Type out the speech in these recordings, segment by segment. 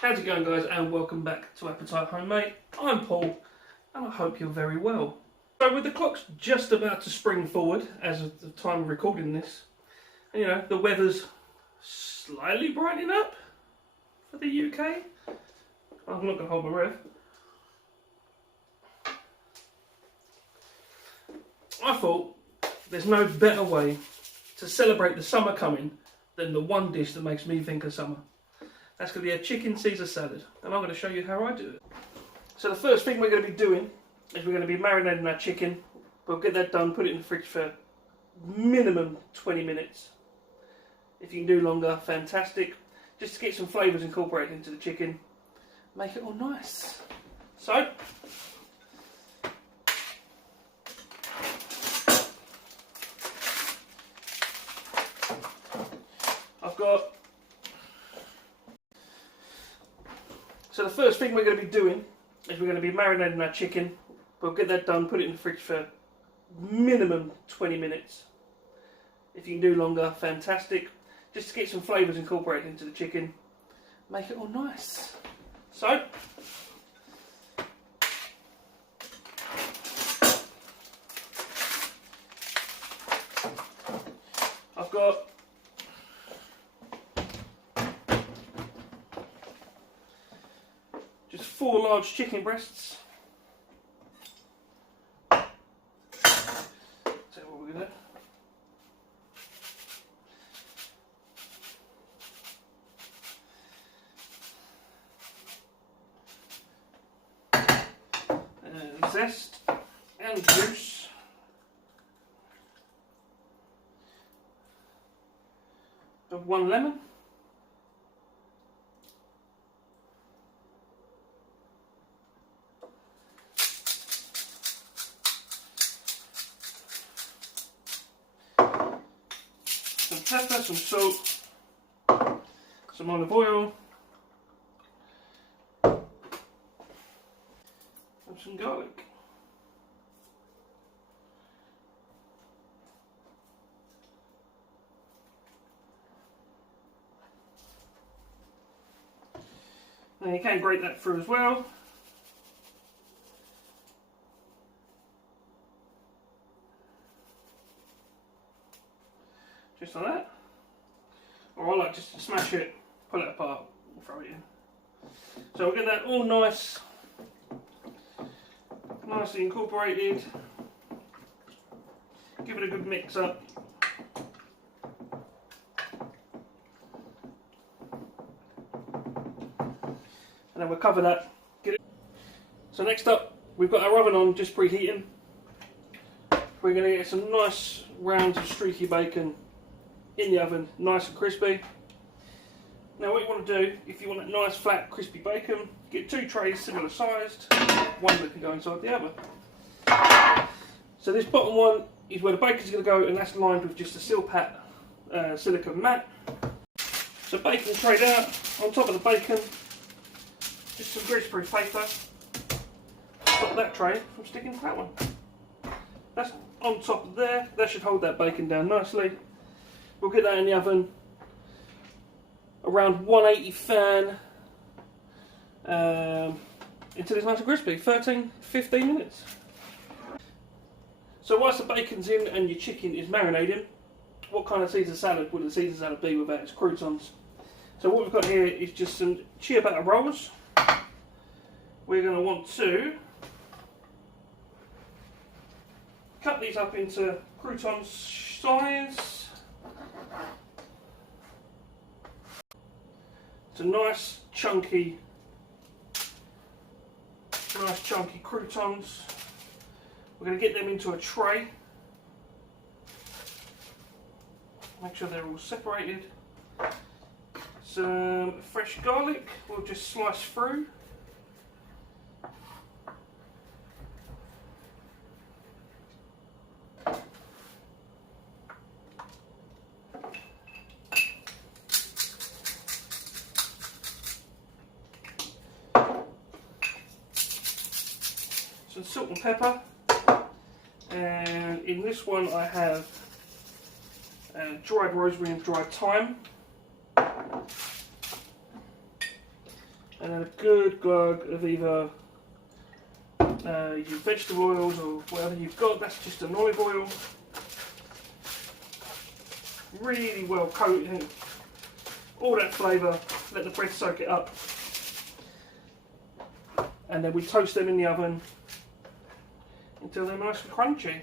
How's it going, guys, and welcome back to Appetite Homemade. I'm Paul and I hope you're very well. So with the clocks just about to spring forward as of the time of recording this, and, you know, the weather's slightly brightening up for the UK. I'm not going to hold my breath. I thought there's no better way to celebrate the summer coming than the one dish that makes me think of summer. That's going to be a chicken Caesar salad, and I'm going to show you how I do it. So the first thing we're going to be doing is we're going to be marinating our chicken. We'll get that done, put it in the fridge for minimum 20 minutes. If you can do longer, fantastic. Just to get some flavours incorporated into the chicken. Make it all nice. So, So the first thing we're going to be doing is we're going to be marinating our chicken. We'll get that done, put it in the fridge for minimum 20 minutes. If you can do longer, fantastic. Just to get some flavours incorporated into the chicken. Make it all nice. So, I've got just 4 large chicken breasts. So what we're going to do. Zest and juice. Of 1 lemon. Some pepper, some salt, some olive oil, and some garlic. Now you can grate that through as well. Just like that. Or I like just to smash it, pull it apart, and throw it in. So we'll get that all nicely incorporated. Give it a good mix up. And then we'll cover that. Get it. So next up, we've got our oven on, just preheating. We're going to get some nice rounds of streaky bacon in the oven, nice and crispy. Now what you want to do, if you want a nice flat crispy bacon, get 2 trays similar sized, one that can go inside the other. So this bottom one is where the bacon's going to go, and that's lined with just a Silpat silicone mat. So bacon trayed out, on top of the bacon, just some greaseproof paper. Stop that tray from sticking to that one. That's on top of there, that should hold that bacon down nicely. We'll get that in the oven around 180 fan until it's nice and crispy, 13-15 minutes. So whilst the bacon's in and your chicken is marinating, what kind of Caesar salad would a Caesar salad be without its croutons? So what we've got here is just some ciabatta rolls. We're going to want to cut these up into croutons size. It's a nice chunky croutons. We're going to get them into a tray. Make sure they're all separated. Some fresh garlic we'll just slice through. Some salt and pepper, and in this one I have dried rosemary and dried thyme. and then a good glug of either your vegetable oils or whatever you've got. That's just an olive oil. Really well coated, all that flavour, let the bread soak it up, and then we toast them in the oven until they're nice and crunchy.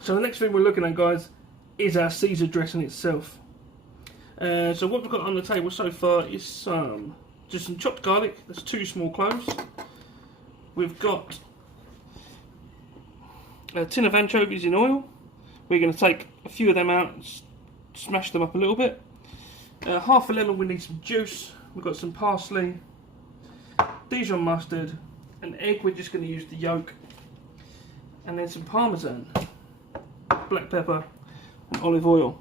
So the next thing we're looking at, guys, is our Caesar dressing itself. So what we've got on the table so far is just some chopped garlic. That's 2 small cloves. We've got a tin of anchovies in oil. We're going to take a few of them out and smash them up a little bit. Half a lemon, we need some juice. We've got some parsley, Dijon mustard, an egg, we're just going to use the yolk, and then some parmesan, black pepper and olive oil.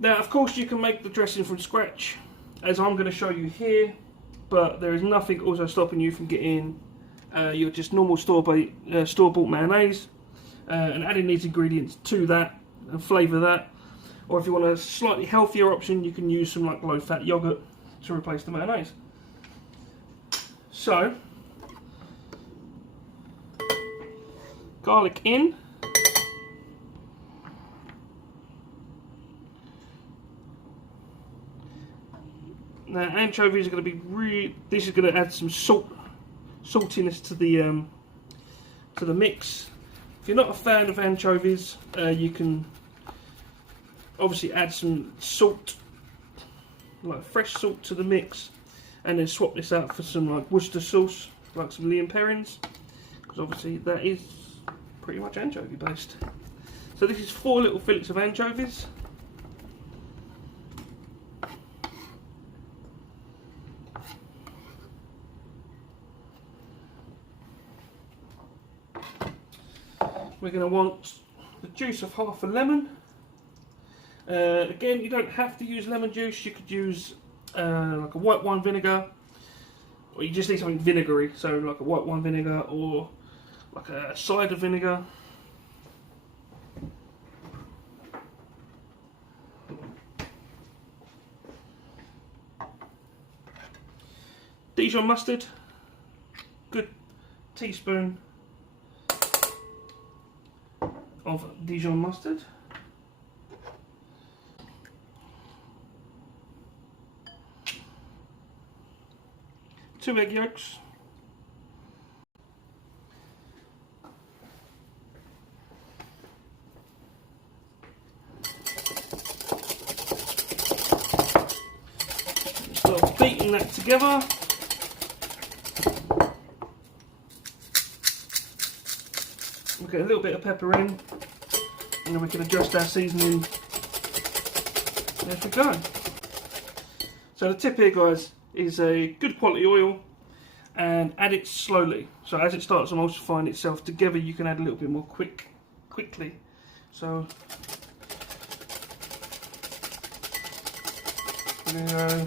Now of course you can make the dressing from scratch, as I'm going to show you here, but there is nothing also stopping you from getting your just normal store-bought mayonnaise and adding these ingredients to that and flavour that. Or if you want a slightly healthier option, you can use some like low-fat yogurt to replace the mayonnaise. So, garlic in. Now anchovies are going to be this is going to add some saltiness to the mix. If you're not a fan of anchovies, you can obviously add some salt, like fresh salt, to the mix, and then swap this out for some like Worcester sauce, like some Lea & Perrins, because obviously that is pretty much anchovy based. So this is 4 little fillets of anchovies. We're going to want the juice of half a lemon. Again, you don't have to use lemon juice. You could use like a white wine vinegar, or you just need something vinegary, so like a white wine vinegar or like a cider vinegar. Dijon mustard, good teaspoon of Dijon mustard. 2 egg yolks. Start beating that together. We'll get a little bit of pepper in, and then we can adjust our seasoning as we go. So the tip here, guys, is a good quality oil, and add it slowly. So as it starts emulsifying itself together, you can add a little bit more quickly. So we're going to go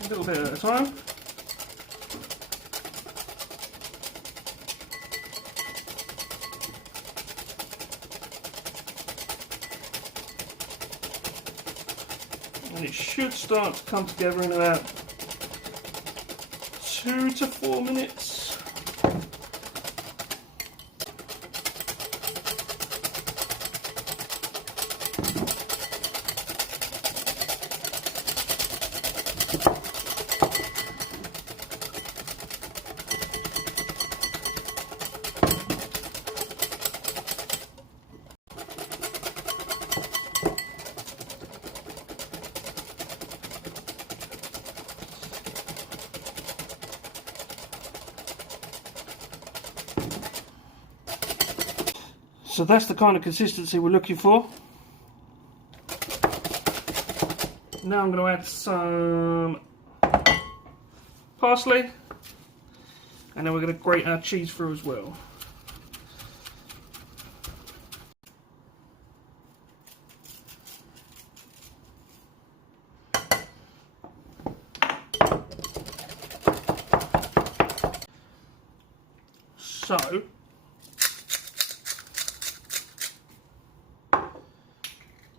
a little bit at a time. And it should start to come together in about 2 to 4 minutes. So that's the kind of consistency we're looking for. Now I'm going to add some parsley, and then we're going to grate our cheese through as well. So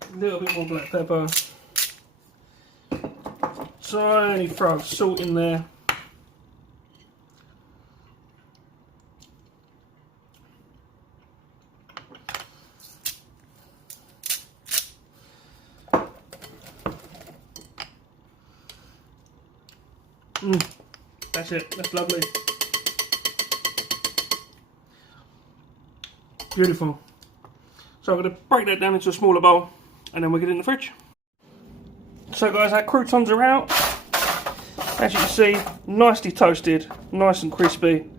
a little bit more black pepper. tiny throw of salt in there. That's it, that's lovely. Beautiful. So I'm going to break that down into a smaller bowl and then we'll get it in the fridge. So guys, our croutons are out. As you can see, nicely toasted, nice and crispy.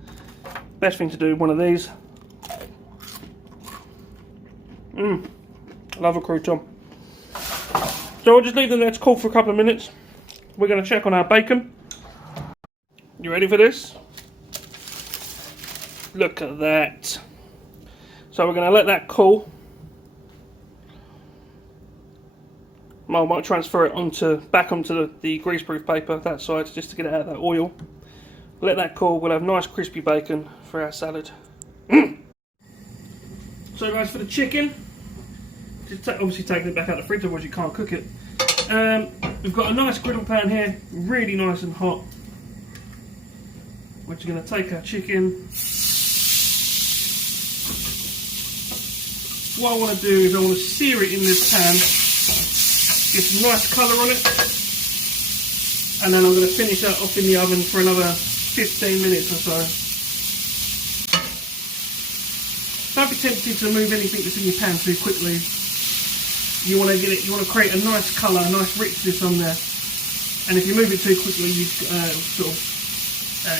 Best thing to do, one of these. Love a crouton. So I'll just leave them there to cool for a couple of minutes. We're going to check on our bacon. You ready for this? Look at that. So we're going to let that cool. I might transfer it back onto the greaseproof paper, that side, just to get it out of that oil. Let that cool, we'll have nice crispy bacon for our salad. So guys, for the chicken, just obviously taking it back out of the fridge, otherwise you can't cook it. We've got a nice griddle pan here, really nice and hot. We're just going to take our chicken. What I want to do is I want to sear it in this pan, get some nice colour on it, and then I'm going to finish that off in the oven for another 15 minutes or so. Don't be tempted to move anything that's in your pan too quickly. You want to create a nice colour, a nice richness on there, and if you move it too quickly, you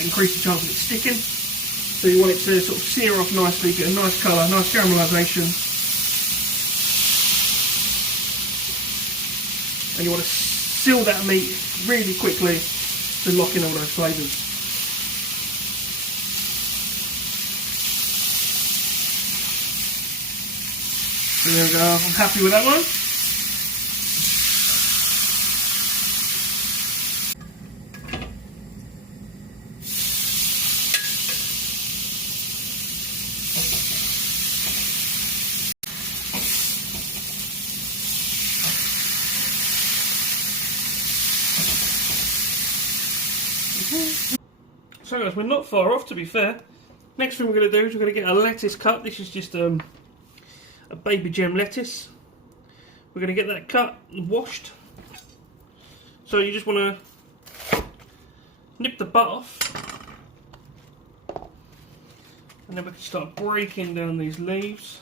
increase the chance of it sticking. So you want it to sort of sear off nicely, get a nice colour, nice caramelisation. And you want to seal that meat really quickly to lock in all those flavours. So there we go, I'm happy with that one. So guys, we're not far off, to be fair. Next thing we're going to do is we're going to get a lettuce cut. This is just a baby gem lettuce. We're going to get that cut and washed. So you just want to nip the butt off. And then we can start breaking down these leaves.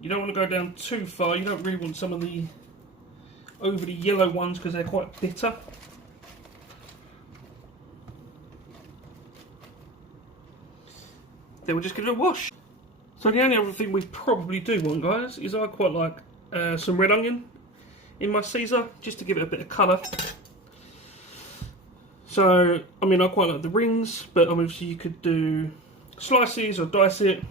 You don't want to go down too far. You don't really want some of the overly yellow ones because they're quite bitter. Then we're just going to wash. So the only other thing we probably do want, guys, is I quite like some red onion in my Caesar, just to give it a bit of colour. So, I mean, I quite like the rings, but obviously you could do slices or dice it.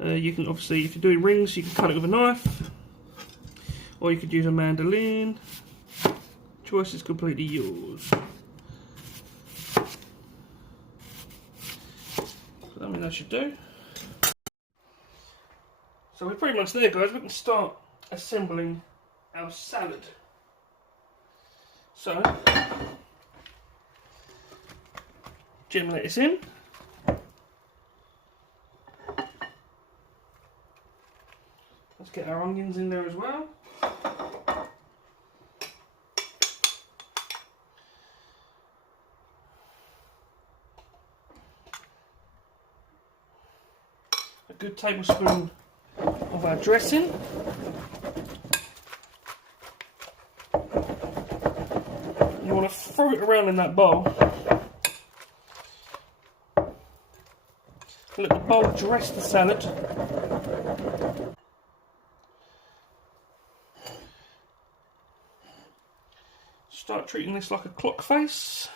You can obviously, if you're doing rings, you can cut it with a knife, or you could use a mandolin. Choice is completely yours. I mean, that should do. So we're pretty much there, guys. We can start assembling our salad. So, gem lettuce in. Let's get our onions in there as well. A good tablespoon of our dressing. You want to throw it around in that bowl. Let the bowl dress the salad. Start treating this like a clock face.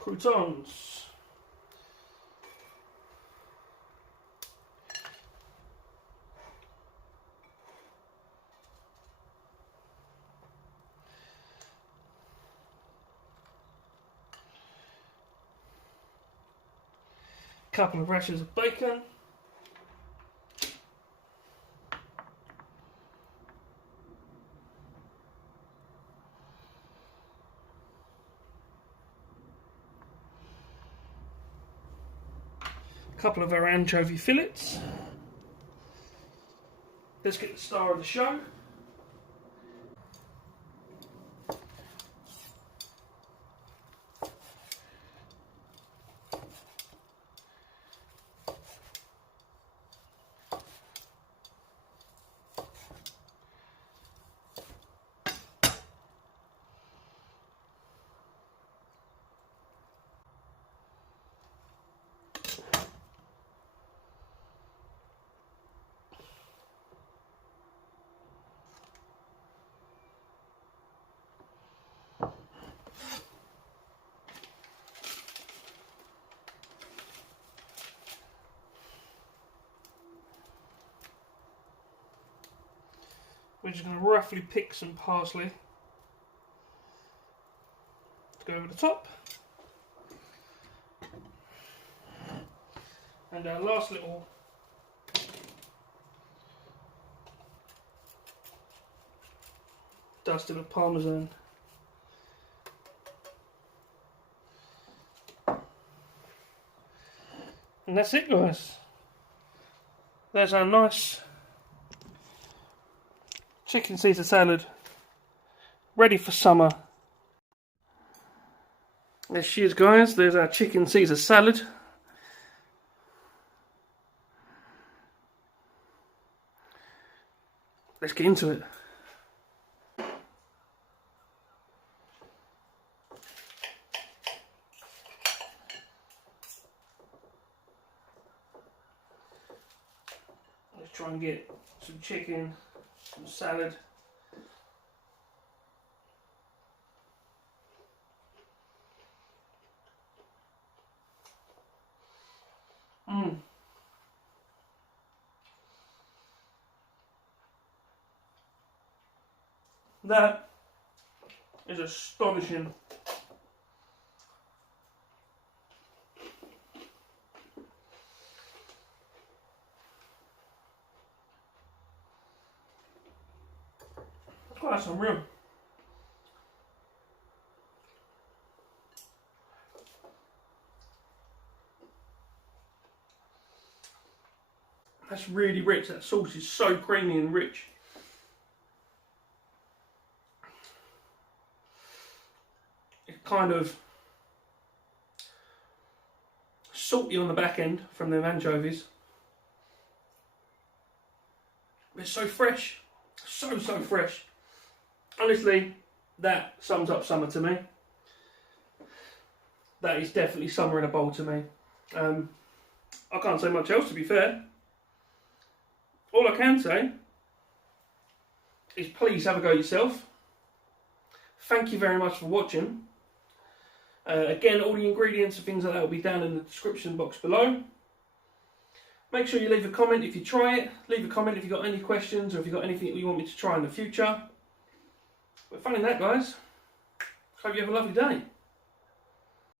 Croutons. Couple of rashers of bacon. Couple of our anchovy fillets. Let's get the star of the show. We're just going to roughly pick some parsley to go over the top. And our last little dusting of parmesan. And that's it, guys. There's our nice chicken Caesar salad, ready for summer. There she is, guys. There's our chicken Caesar salad. Let's get into it. Let's try and get some chicken, some salad. That is astonishing. Oh, that's unreal. That's really rich. That sauce is so creamy and rich. It's kind of salty on the back end from the anchovies. It's so fresh. So fresh. Honestly, that sums up summer to me. That is definitely summer in a bowl to me. I can't say much else, to be fair. All I can say is please have a go yourself. Thank you very much for watching. Again, all the ingredients and things like that will be down in the description box below. Make sure you leave a comment if you try it. Leave a comment if you've got any questions or if you've got anything you want me to try in the future. But failing that, guys, hope you have a lovely day.